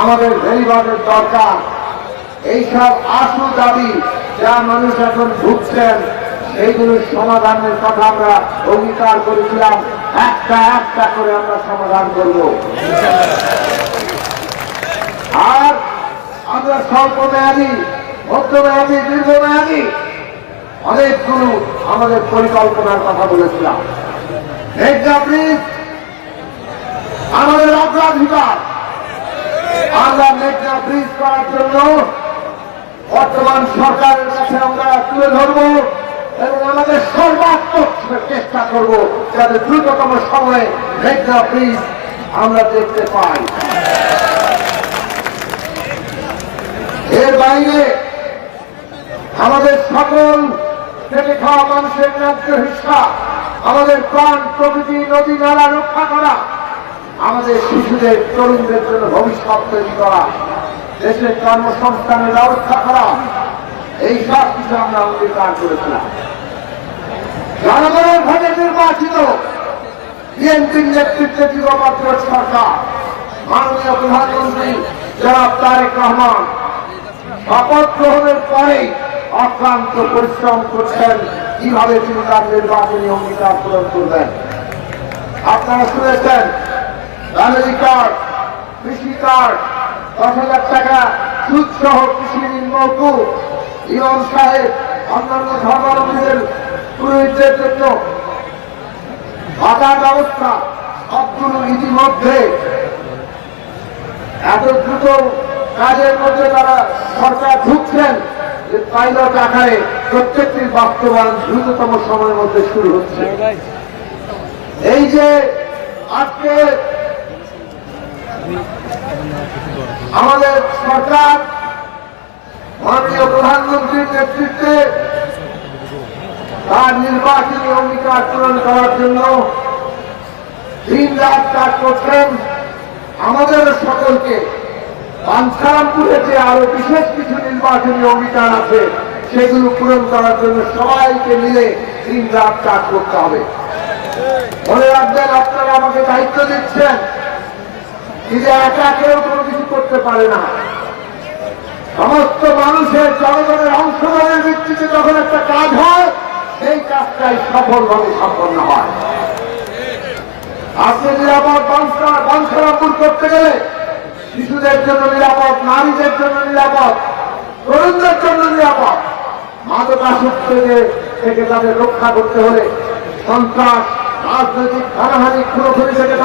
আমাদের বেড়িবাঁধের দরকার। এইসব আশু দাবি যা মানুষ এখন ভুগছেন সেইগুলোর সমাধানের কথা আমরা অঙ্গীকার করেছিলাম। একটা একটা করে আমরা সমাধান করব। আর আমরা স্বল্প মেয়াদী, মধ্যমেয়াদী, দীর্ঘমেয়াদী অনেকগুলো আমাদের পরিকল্পনার কথা বলেছিলাম। মেঘনা ব্রিজ আমাদের অগ্রাধিকার। আমরা মেঘনা ব্রিজ করার জন্য বর্তমান সরকারের কাছে আমরা তুলে ধরব এবং আমাদের সর্বাত্মক চেষ্টা করব যাতে দ্রুততম সময়ে মেঘনা ব্রিজ আমরা দেখতে পাই। এর বাইরে আমাদের সকল খেটে খাওয়া মানুষের ন্যায্য হিস্সা, আমাদের প্রাণ প্রকৃতি নদী নালা রক্ষা করা, আমাদের শিশুদের তরুণদের জন্য ভবিষ্যৎ তৈরি করা, দেশের কর্মসংস্থানের ব্যবস্থা করা, এই সব কিছু আমরা অঙ্গীকার করেছিলাম। জনগণের ভোটে নির্বাচিত বিএনপির নেতৃত্বে যুগপত্র সরকার, মাননীয় প্রধানমন্ত্রী জনাব তারেক রহমান শপথ গ্রহণের পরেই অক্লান্ত পরিশ্রম করছেন কিভাবে তিনি তার নির্বাচনী অঙ্গীকার পূরণ করবেন। আপনারা শুনেছেন ফ্যামিলি কার্ড, কৃষি কার্ড, 10,000 টাকা সুদ সহ কৃষি ঋণ মওকুফ, ইমাম সাহেব, অন্যান্য ধর্মাবলম্বীদের পুরোহিতদের জন্য ভাতার ব্যবস্থা, সবগুলো ইতিমধ্যে এত দ্রুত কাজের মধ্যে তারা সরকার ঢুকছেন যে পাইলট আকারে প্রত্যেকটির বাস্তবায়ন দ্রুততম সময়ের মধ্যে শুরু হচ্ছে। এই যে আজকে আমাদের সরকার মাননীয় প্রধানমন্ত্রীর নেতৃত্বে তার নির্বাচনী অঙ্গীকার পূরণ করার জন্য দিন রাত কাজ করছেন, আমাদের সকলকে বাঞ্ছারামপুরে যে আরো বিশেষ কিছু নির্বাচনী অঙ্গীকার আছে সেগুলো পূরণ করার জন্য সবাইকে মিলে দিন রাত কাজ করতে হবে। মনে রাখবেন, আপনারা আমাকে দায়িত্ব দিচ্ছেন যে একা কেউ কোনো কিছু করতে পারে না। সমস্ত মানুষের জনগণের অংশগ্রহণের ভিত্তিতে যখন একটা কাজ হয় সেই কাজটাই সফলভাবে সম্পন্ন হয়। আপনি নিরাপদ বাঞ্ছারামপুর করতে গেলে শিশুদের জন্য নিরাপদ, নারীদের জন্য নিরাপদ, তরুণদের জন্য নিরাপদ, মাদকাসক্ত থেকে তাদের রক্ষা করতে হলে সন্ত্রাস, রাজনৈতিক হানাহানি, খুনোখুনি থেকে